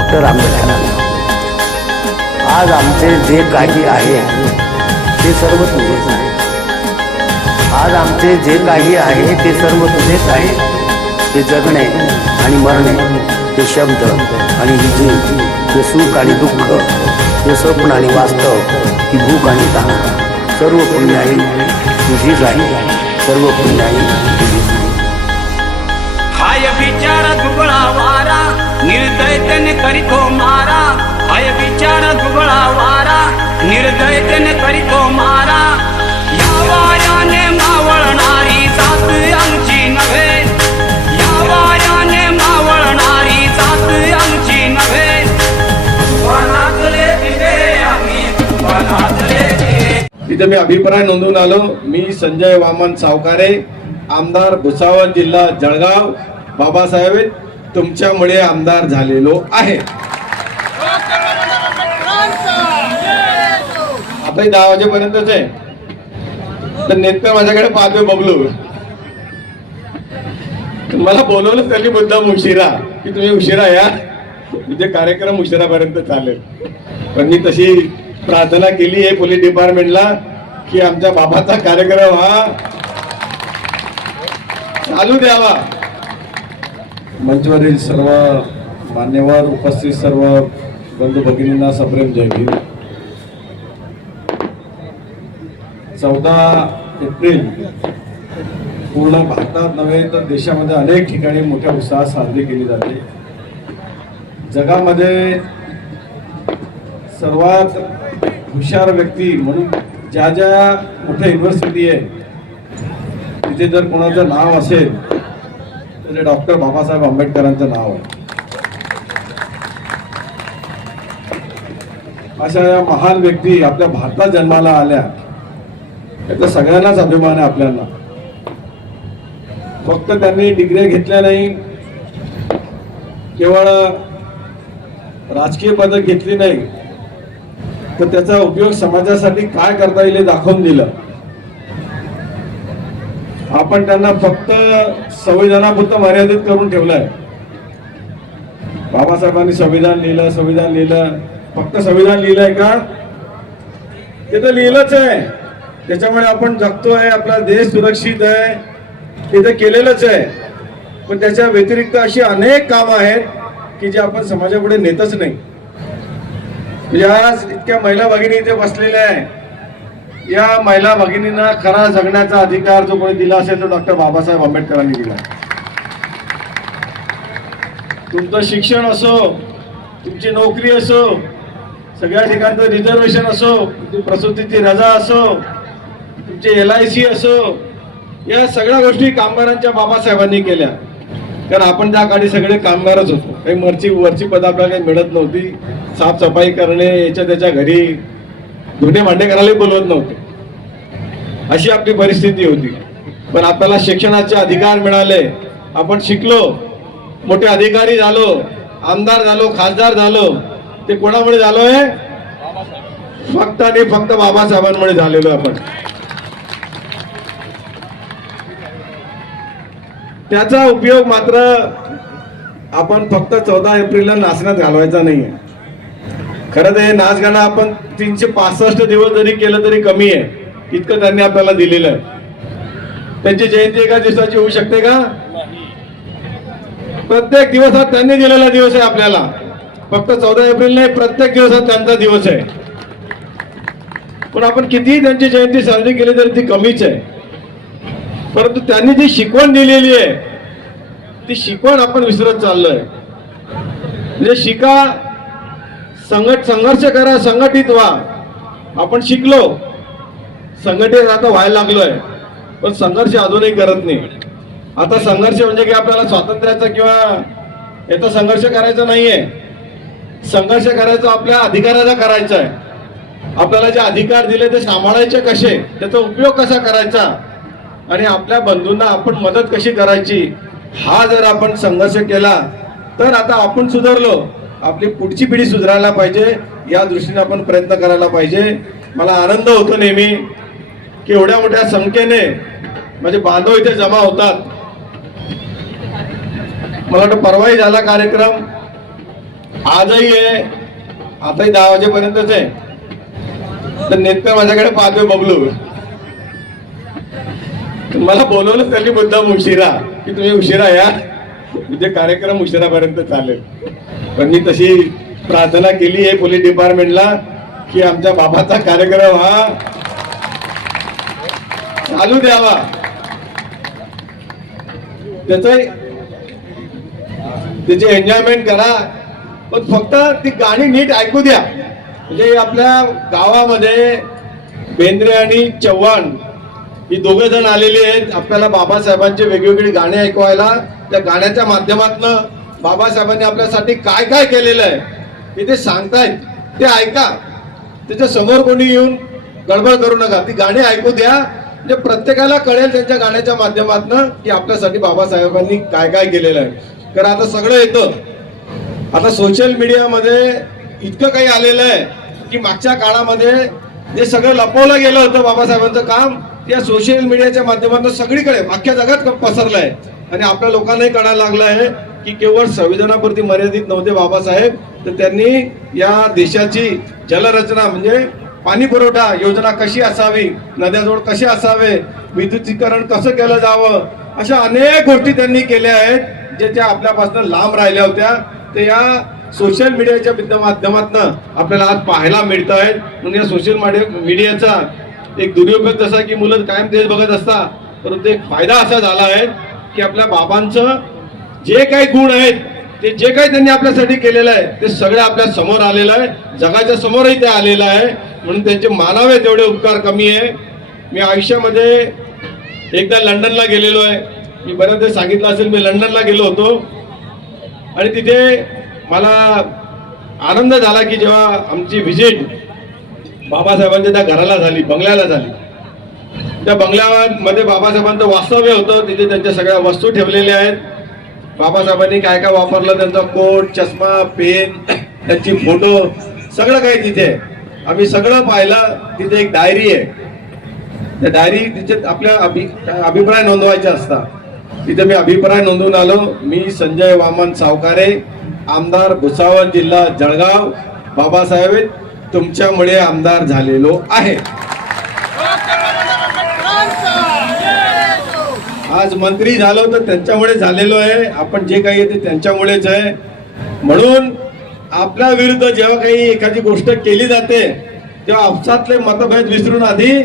Doctor Ambedkar, आज आमचे जे काही आहे ते सर्व तुझेच आहे. आज आमचे जे काही आहे ते सर्व तुझेच आहे. ते जगणे आणि मरणे, ते शब्द आणि विजय, ते सुख आणि दुःख, ते स्वप्न आणि वास्तव, ती भूक आणि तहान, सर्व पुण्याई तुझीच आहे. सर्व पुण्याई तुझीच आहे. हाय विचार दुबळा वारा, निर्दयतेने करीतो मारा. हाय विचार दुबळा वारा, निर्दयतेने करीतो मारा. या वाऱ्याने मावळणारी जात आमची नव्हे. या वाऱ्याने मावळणारी जात आमची नव्हे. वनातले दिवे आम्ही, वनातले दिवे. तिथे मी अभिप्राय नोंदवून आलो. मी संजय वामन सावकारे, आमदार भुसावळ, जिल्हा जळगाव. बाबासाहेब तुमच्यामुळे आमदार झालेलो आहे. आता 10 वाजेपर्यंतच आहे, तर नेमकं माझ्याकडे पाहतोय बबलू. मला बोलवलं त्यांनी मुद्दाम उशिरा, की तुम्ही उशिरा या, म्हणजे कार्यक्रम उशिरापर्यंत चालेल. पण मी तशी प्रार्थना केली आहे पोलीस डिपार्टमेंटला की आमच्या बाबाचा कार्यक्रम हा चालू द्यावा. मंचवरील सर्व मान्यवर, उपस्थित सर्व बंधू भगिनींना सप्रेम जय भीम. 14 एप्रिल पूर्ण भारतात नव्हे तर देशामध्ये अनेक ठिकाणी मोठ्या उत्साहात साजरी केली जाते. जगामध्ये सर्वात हुशार व्यक्ती म्हणून ज्या ज्या मोठ्या युनिव्हर्सिटी आहे तिथे जर कोणाचं नाव असेल तर ते डॉक्टर बाबासाहेब आंबेडकरांचं नाव आहे. अशा या महान व्यक्ती आपल्या भारतात जन्माला आल्या याचा सगळ्यांनाच अभिमान आहे आपल्याला. फक्त त्यांनी डिग्री घेतल्या नाही, केवळ राजकीय पदक घेतली नाही, तर त्याचा उपयोग समाजासाठी काय करता येईल हे दाखवून दिलं. आपण त्यांना फक्त संविधानापुरतं मर्यादित करून ठेवलंय. बाबासाहेबांनी संविधान लिहिलं, फक्त संविधान लिहिलंय का? ते तर लिहिलंच आहे, त्याच्यामुळे आपण जगतोय, आपला देश सुरक्षित आहे, ते तर केलेलंच आहे. पण त्याच्या व्यतिरिक्त अशी अनेक कामं आहेत की जे आपण समाजापुढे नेतच नाही. या इतक्या महिला भगिनी इथे बसलेल्या आहे, या महिला भगिनींना खरा जगण्याचा अधिकार जो कोणी दिला असेल तो डॉक्टर बाबासाहेब आंबेडकरांनी दिला. तुमचं शिक्षण असो, तुमची नोकरी असो, सगळ्या ठिकाणचं रिझर्वेशन असो, तुमची प्रसूतीची रजा असो, तुमचे LIC असो, या सगळ्या गोष्टी कामगारांच्या बाबासाहेबांनी केल्या. कारण आपण त्या काळी सगळे कामगारच होतो. काही वरची पद आपल्याला काही मिळत नव्हती. साफसफाई करणे, याच्या त्याच्या घरी धुणे भांडे करायला बोलवत नव्हते, अशी आपली परिस्थिती होती. पण आपल्याला शिक्षणाचे अधिकार मिळाले, आपण शिकलो, मोठे अधिकारी झालो, आमदार झालो, खासदार झालो. ते कोणामुळे झालोय? फक्त आणि फक्त बाबासाहेबांमुळे झालेलो आपण. त्याचा उपयोग मात्र आपण फक्त 14 एप्रिलला नाचण्यात घालवायचा नाहीये. खरं तर हे नाच गाणं आपण 365 दिवस जरी केलं तरी कमी आहे, इतकं त्यांनी आपल्याला दिलेलं आहे. त्यांची जयंती एका दिवसाची होऊ शकते का? प्रत्येक दिवस हा त्यांनी दिलेला दिवस आहे आपल्याला. फक्त 14 एप्रिल नाही, प्रत्येक दिवस हा त्यांचा दिवस आहे. पण आपण कितीही त्यांची जयंती साजरी केली तरी ती कमीच आहे. परंतु त्यांनी जी शिकवण दिलेली आहे ती शिकवण आपण विसरत चाललोय. म्हणजे शिका, संघर्ष करा, संघटित व्हा. आपण शिकलो, संघटित आता व्हायला लागलोय, पण संघर्ष अजूनही करत नाही. आता संघर्ष म्हणजे की आपल्याला स्वातंत्र्याचा किंवा याचा संघर्ष करायचा नाहीये. संघर्ष करायचा आपल्या अधिकाराचा करायचा आहे. आपल्याला जे अधिकार दिले ते सांभाळायचे कसे, त्याचा उपयोग कसा करायचा आणि आपल्या बंधूंना आपण मदत कशी करायची, हा जर आपण संघर्ष केला तर आता आपण सुधारलो, आपली पुढची पिढी सुधारायला पाहिजे. या दृष्टीने आपण प्रयत्न करायला पाहिजे. मला आनंद होतो नेहमी की एवढ्या मोठ्या संख्येने म्हणजे बांधव इथे जमा होतात. मला वाटतं परवाही झाला कार्यक्रम, आजही आहे, आताही 10 वाजेपर्यंतच आहे. तर नेमकं माझ्याकडे पाहतोय बबलू, मला बोलवलं त्यांनी मुद्दाम उशिरा की तुम्ही उशिरा या, म्हणजे कार्यक्रम उशिरापर्यंत चालेल. पण मी तशी प्रार्थना केली आहे पोलीस डिपार्टमेंटला की आमच्या बाबाचा कार्यक्रम हा चालू द्यावा. त्याचे एन्जॉयमेंट करा, पण फक्त ती गाणी नीट ऐकू द्या. म्हणजे आपल्या गावामध्ये बेंद्रे आणि चव्हाण ही दोघे जण आलेले आहेत आपल्याला बाबासाहेबांचे वेगवेगळी गाणी ऐकवायला. त्या गाण्याच्या माध्यमातून बाबासाहेबांनी आपल्यासाठी काय काय केलेलं आहे हे ते सांगतायत, ते ऐका. त्याच्या समोर कोणी येऊन गडबड करू नका, ती गाणी ऐकू द्या. म्हणजे प्रत्येकाला कळेल त्यांच्या गाण्याच्या माध्यमातून की आपल्यासाठी बाबासाहेबांनी काय काय केलेलं आहे. कारण आता सगळं येतं, आता सोशल मीडियामध्ये इतकं काही आलेलं आहे की मागच्या काळामध्ये जे सगळं लपवलं गेलं होतं बाबासाहेबांचं काम, त्या सोशल मीडियाच्या माध्यमातून सगळीकडे अख्ख्या जगात पसरलं आहे. आणि आपल्या लोकांनाही कळायला लागलं आहे की केवळ संविधानापुरती मर्यादित नव्हते बाबासाहेब, तर त्यांनी या देशाची जलरचना म्हणजे पाणी पुरवठा योजना कशी असावी, नद्याजवळ कसे असावे, विद्युतीकरण कसं केलं जावं, अशा अनेक गोष्टी त्यांनी केल्या आहेत जे त्या आपल्यापासून लांब राहिल्या होत्या. ते या सोशल मीडियाच्या माध्यमातून आपल्याला आज पाहायला मिळत आहेत. म्हणजे या सोशल मीडियाचा एक दुरुपयोग जसा की मुलं कायम तेच बघत असतात, परंतु एक फायदा असा झाला आहे की आपल्या बाबांचं जे काही गुण आहेत, ते जे काही त्यांनी आपल्यासाठी केलेलं आहे ते सगळं आपल्या समोर आलेलं आहे, जगाच्या समोरही ते आलेलं आहे. म्हणून त्यांचे मानावे तेवढे उपकार कमी आहे. मी आयुष्यामध्ये एकदा लंडनला गेलेलो आहे, मी बऱ्याच सांगितलं असेल, मी लंडनला गेलो होतो आणि तिथे मला आनंद झाला की जेव्हा आमची व्हिजिट बाबासाहेबांच्या त्या घराला झाली, बंगल्याला झाली. त्या बंगल्यामध्ये बाबासाहेबांचं वास्तव्य होतं, तिथे त्यांच्या सगळ्या वस्तू ठेवलेल्या आहेत. बाबासाहेबांनी काय काय वापरलं, त्यांचा कोट, चष्मा, पेन, त्यांची फोटो, सगळं काही तिथे आम्ही सगळं पाहिलं. तिथे एक डायरी आहे, त्या डायरी तिथे आपल्या अभिप्राय नोंदवायचे असतात. तिथे मी अभिप्राय नोंदवून आलो. मी संजय वामन सावकारे, आमदार भुसावळ जिल्हा जळगाव, बाबासाहेब तुमच्यामुळे आमदार झालेलो आहे. आज मंत्री झालो तर त्यांच्यामुळे झालेलो आहे. आपण जे काही ते त्यांच्यामुळेच आहे. म्हणून आपल्या विरुद्ध जेव्हा काही एखादी गोष्ट केली जाते तेव्हा आपसातले मतभेद विसरून आधी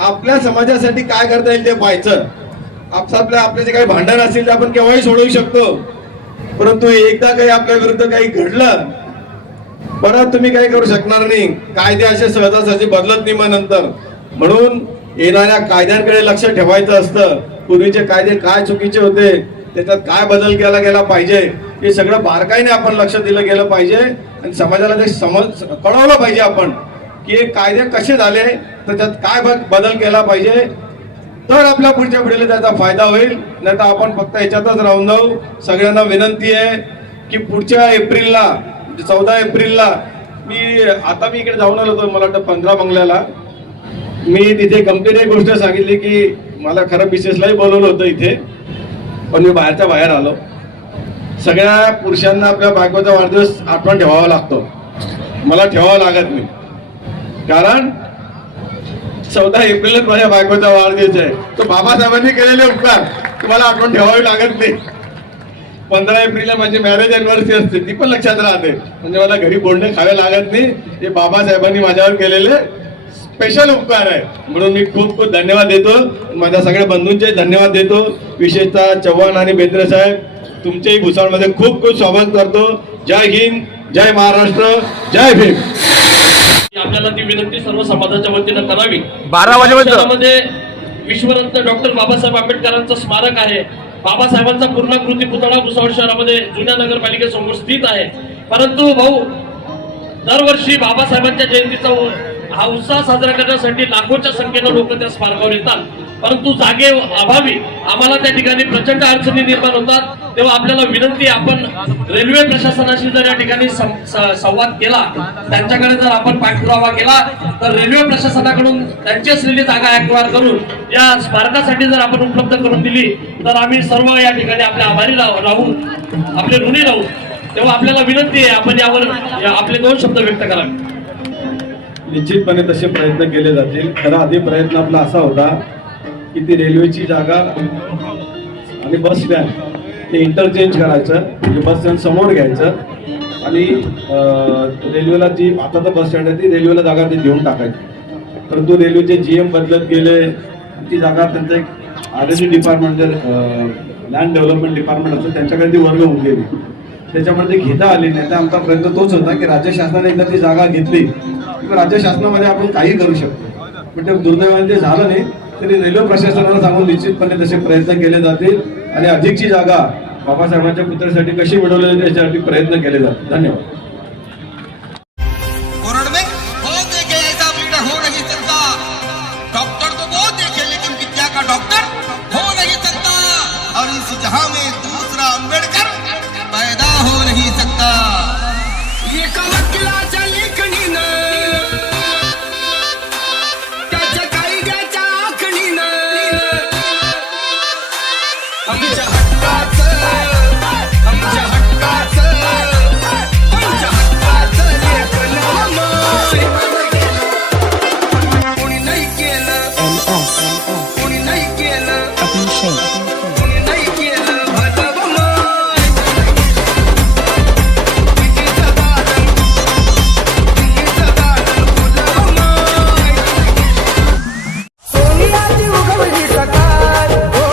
आपल्या समाजासाठी काय करता येईल ते पाहायचं. आपले जे काही भांडण असेल ते आपण केव्हाही सोडवू शकतो, परंतु एकदा काही आपल्या विरुद्ध काही घडलं परत तुम्ही काही करू शकणार नाही. कायदे असे सहजासहजी बदलत नाही मग नंतर. म्हणून येणाऱ्या कायद्यांकडे लक्ष ठेवायचं असतं. पूर्वीचे कायदे काय चुकीचे होते, त्याच्यात काय बदल केला गेला पाहिजे, हे सगळं बारकाईने आपण लक्ष दिलं गेलं पाहिजे आणि समाजाला ते कळवलं पाहिजे आपण की हे कायदे कसे झाले, त्याच्यात काय बदल केला पाहिजे, तर आपल्या पुढच्या पिढीला त्याचा फायदा होईल. नाही तर आपण फक्त याच्यातच राहून जाऊ. सगळ्यांना विनंती आहे की पुढच्या एप्रिलला, 14 एप्रिलला मी इकडे जाऊन आलो होतो, मला वाटतं 15 बंगल्याला. मी तिथे गमतीने एक गोष्ट सांगितली की मला खरं मिसेसलाही बोलवलं होतं इथे, पण मी बाहेरच्या बाहेर आलो. सगळ्या पुरुषांना आपल्या बायकोचा वाढदिवस आठवण ठेवावा लागतो, मला ठेवावा लागत नाही. कारण 14 एप्रिलच माझ्या बायकोचा वाढदिवस आहे. तो बाबासाहेबांनी केलेले उपकार तुम्हाला आठवण ठेवावी लागत नाही. 15 एप्रिलला माझी मॅरेज अॅनिव्हर्सरी असते, ती पण लक्षात राहते. म्हणजे मला घरी बोलणे खावे लागत नाही. ते बाबासाहेबांनी माझ्यावर केलेले स्पेशल उपकार आहे. म्हणून मी खूप खूप धन्यवाद देतो. माझ्या सगळ्या बंधूंचे धन्यवाद देतो. विशेषतः चव्हाण आणि बेंद्रे साहेब, तुमचेही भुसावळमध्ये खूप खूप स्वागत करतो. जय हिंद, जय महाराष्ट्र, जय भीम. आपल्याला ती विनंती सर्व समाजाच्या वतीनं करावी. 12 वाजेपर्यंत विश्वरत्न डॉक्टर बाबासाहेब आंबेडकरांचं स्मारक आहे. बाबासाहेबांचा पूर्णाकृती पुतळा भुसावळ शहरामध्ये जुन्या नगरपालिकेसमोर स्थित आहे. परंतु भाऊ, दरवर्षी बाबासाहेबांच्या जयंतीचा हा उत्साह साजरा करण्यासाठी लाखोच्या संख्येनं लोक त्या स्मारकावर येतात. परंतु जागे अभावी आम्हाला त्या ठिकाणी प्रचंड अडचणी निर्माण होतात. तेव्हा आपल्याला विनंती, आपण रेल्वे प्रशासनाशी जर या ठिकाणी संवाद केला, त्यांच्याकडे जर आपण पाठपुरावा केला, तर रेल्वे प्रशासनाकडून त्यांची असलेली जागा ऍक्वायर करून या स्मारकासाठी जर आपण उपलब्ध करून दिली तर आम्ही सर्व या ठिकाणी आपले आभारी राहू, आपले ऋणी राहू. तेव्हा आपल्याला विनंती आहे आपण यावर आपले 2 शब्द व्यक्त करा. निश्चितपणे तसे प्रयत्न केले जातील. खरा आधी प्रयत्न आपला असा होता की ती रेल्वेची जागा आणि बस स्टँड ते इंटरचेंज करायचं, म्हणजे बस स्टँड समोर घ्यायचं आणि रेल्वेला जी आता तर बस स्टँड आहे ती रेल्वेला जागा ते देऊन टाकायची. परंतु रेल्वेचे GM बदलत गेले, ती जागा त्यांचं एक R&D department land development department असतं त्यांच्याकडे ती वर्ग होऊन गेली. त्याच्यामुळे ते घेता आली नाही. तर आमचा प्रयत्न तोच होता की राज्य शासनाने एकदा ती जागा घेतली किंवा राज्य शासनामध्ये आपण काही करू शकतो. पण ते दुर्दैवाने ते झालं नाही. तरी रेल्वे प्रशासनाला सांगून निश्चितपणे तसे प्रयत्न केले जातील आणि अधिकची जागा बाबासाहेबांच्या पुतळ्यासाठी कशी मिळवली जाईल याच्यासाठी प्रयत्न केले जातील. धन्यवाद. कोरड में हो देखे ऐसा बेटा हो नहीं सकता. डॉक्टर तो वो देखे लेकिन विद्या का डॉक्टर हो नहीं सकता. और इस जहां में दूसरा अंबेडकर पैदा हो नहीं सकता. ये कलकलाच्या लेखणीनं त्याच्या कायद्याच्या आखणीनं आमच्या हक्काचं आमच्या हक्काचं आमच्या हक्काचं लेखन कोणी नाही केलं कोणी नाही केलं कोणी नाही केलं भजवमाय. विजेचं दालन फुलवमाय. सोनियाची उगवली सकाळ, हो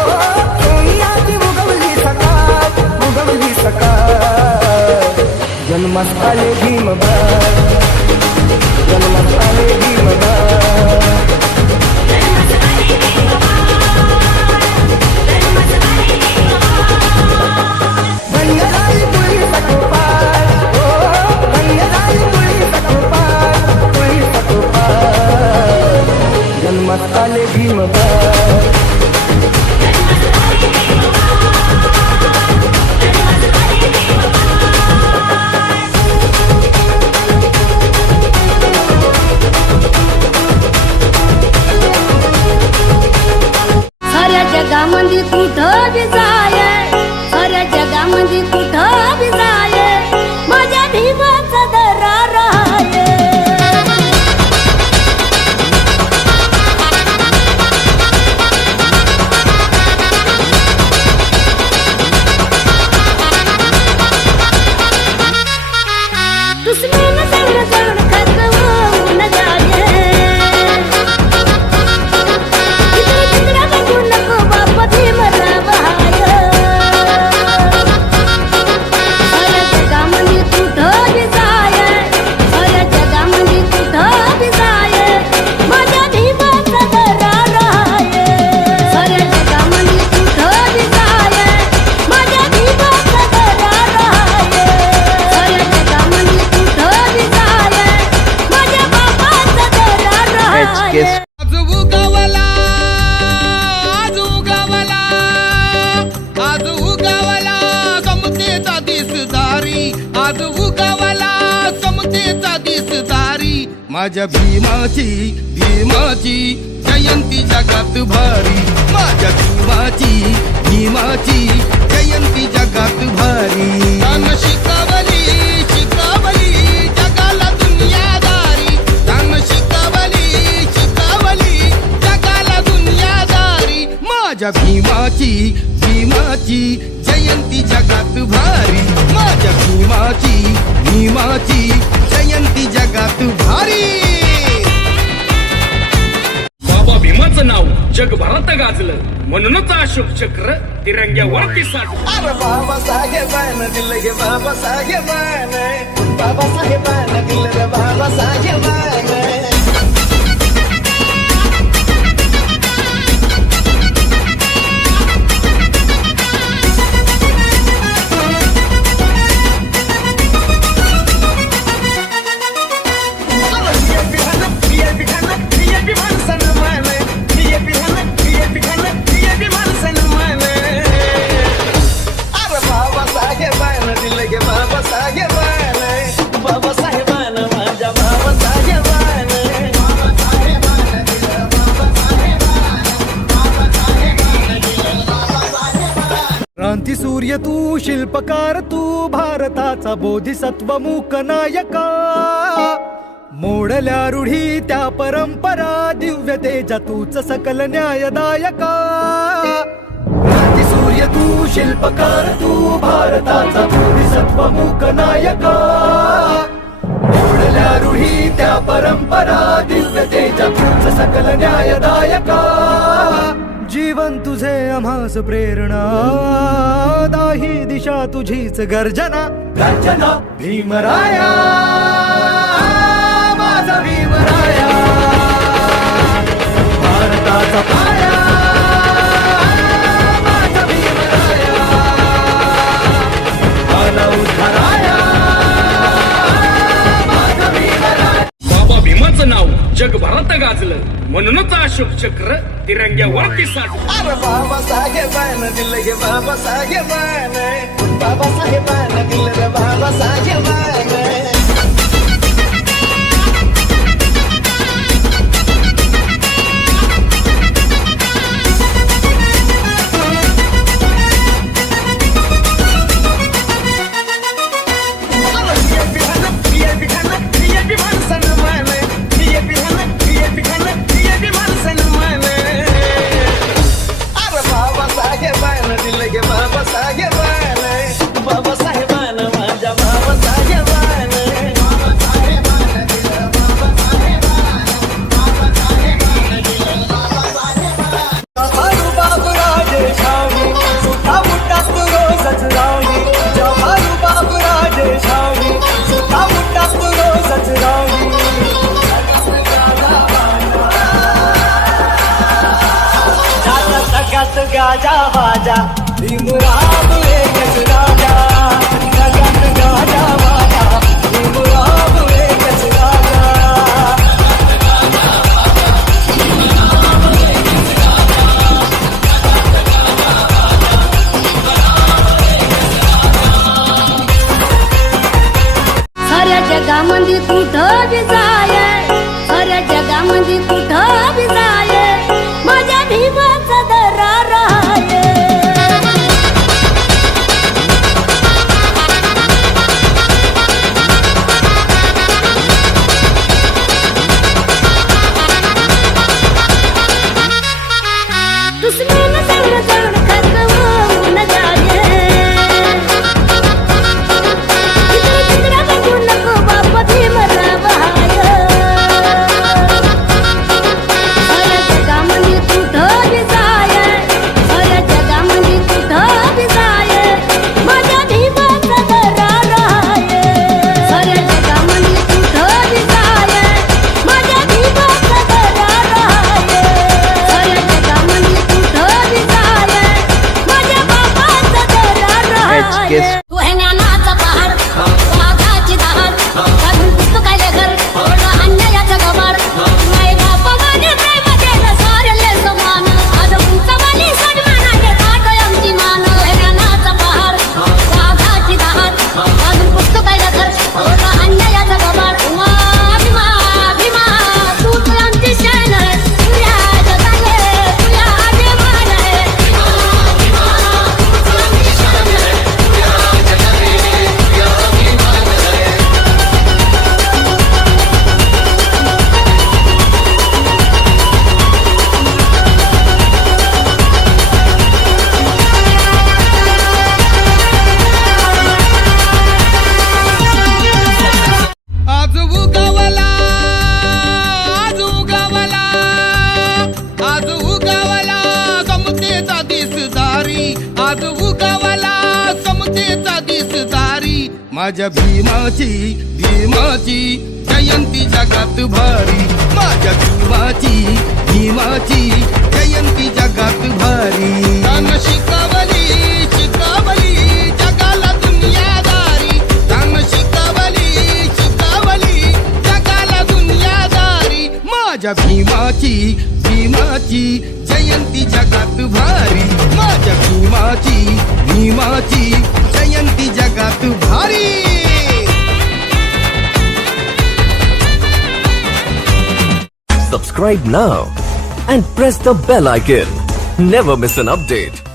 सोनियाची उगवली सकाळ. जन्मास आले भीमबाळ, जन्मास आले भीमबाळ. धन्यदाई पुळी सखोपाळ, हो धन्यदाई पुळी सखोपाळ. जन्मास आले भीमबाळ. साऱ्या जगामध्ये कुठं बी जाय, साऱ्या जगामध्ये कुठं बी जाय, माझ्या भीमाचा दरार आहे. दुश्मन संग जाण खतवून जाये, इकडे तिकडे बघू नको बाप भीमराव हाय. साऱ्या जगामध्ये कुठं बी जाय, साऱ्या जगामध्ये कुठं बी जाय, माझ्या भीमाचा दरार आहे. साऱ्या जगामध्ये कुठं बी जाय, माझ्या भीमाचा दरार आहे. साऱ्या जगामध्ये कुठं बी जाय, माझ्या बाबाचा दरार आहे. आज उगवला आज उगवला आज उगवला समतेचा दिसदारी. आज उगवला समतेचा दिसदारी. माझ्या भीमाची भीमाची जयंती जगात भारी. माझ्या भीमाची भीमाची जयंती जगात भारी. त्यानं शिकवली शिकवली जगाला दुनियादारी. त्यानं शिकवली शिकवली जगाला दुनियादारी. माझ्या भीमाची भीमाची जयंती जगात भारी. माझ्या भीमाची भीमाची जयंती जगात भारी. बाबा भीमाचं नाव जगभरात गाजलं, म्हणूनच अशोक चक्र तिरंग्यावरती साठलं. अरे बाबासाहेबानं दिलं गे बाबासाहेबानं, बाबासाहेबानं दिलं रे बाबासाहेबानं. क्रांती सूर्य तू शिल्पकार तू भारताचा बोधिसत्व मूक नायका मोडल्या रूढी त्या परंपरा दिव्य तेजा तूच सकल न्यायदायका क्रांती सूर्य तू शिल्पकार तू भारताचा बोधिसत्व मूक नायका मोडल्या रूढी त्या परंपरा दिव्य तेजा तूच सकल न्यायदायका जीवन तुझे आम्हास प्रेरणा दाही दिशा तुझीच गर्जना गर्जना भीमराया माझा भीमराया भारताचा पाया माझा भीमराया आला उद्धाराया माझा भीमराया बाबा भीमाचं नाव जगभरात गाजलं म्हणूनच अशोक चक्र तिरंग्यावरती साठलं. अरे बाबासाहेबानं दिलं गे बाबासाहेबानं बाबासाहेबानं दिलं रे बाबासाहेबानं बाबासाहेबानं माझ्या बाबासाहेबानं जवाहर बाबूराजे शाही सुद्धा मुठात रोजच राही जवाहर बाबूराजे शाही सुद्धा मुठात रोजच राही जगात गाजा बाजा भीमराव एकच राजा जगात गाजा बाजा भीमराव एकच राजा साऱ्या जगामध्ये कुठं बी जाय साऱ्या जगामध्ये कुठं बी जाय माझ्या भीमाचा दरार आहे दुश्मन संग जण खतवून जाये इकडे तिकडे बघू नको बाप भीमराव हाय साऱ्या जगामध्ये कुठं बी जाय साऱ्या जगामध्ये कुठं बी जाय माझ्या भीमाचा दरार आहे साऱ्या जगामध्ये कुठं बी जाय माझ्या भीमाचा दरार आहे साऱ्या जगामध्ये कुठं बी जाय माझ्या बाबाचा दरार आहे तू हे ज्ञानाचा पहाड वाघाची दहाड काढून पुस्तकाले घर ओढा अन्यायाचा गबाड नाही बापाने प्रेम केलं सारले समान आज उंचवाली सन्मानाने ताट आमची मान हे ज्ञानाचा पहाड वाघाची दहाड काढून पुस्तकाले घर ओढा अन्यायाचा गबाड भीमा भीमा तू आमची शान तुझ्या जगाले तुझ्या अभिमान आहे आज उगवला आज उगवला आज उगवला समतेचा दिसदारी आज उगवला समतेचा दिसदारी माझ्या भीमाची भीमाची जयंती जगात भारी माझ्या भीमाची जयंती जगात भारी त्यानं शिकवली शिकवली जगाला दुनियादारी त्यानं शिकवली जगाला दुनियादारी माझ्या भीमाची जयंती जगात भारी माझ्या भीमाची जयंती जगात भारी Subscribe now and press the bell icon. Never miss an update.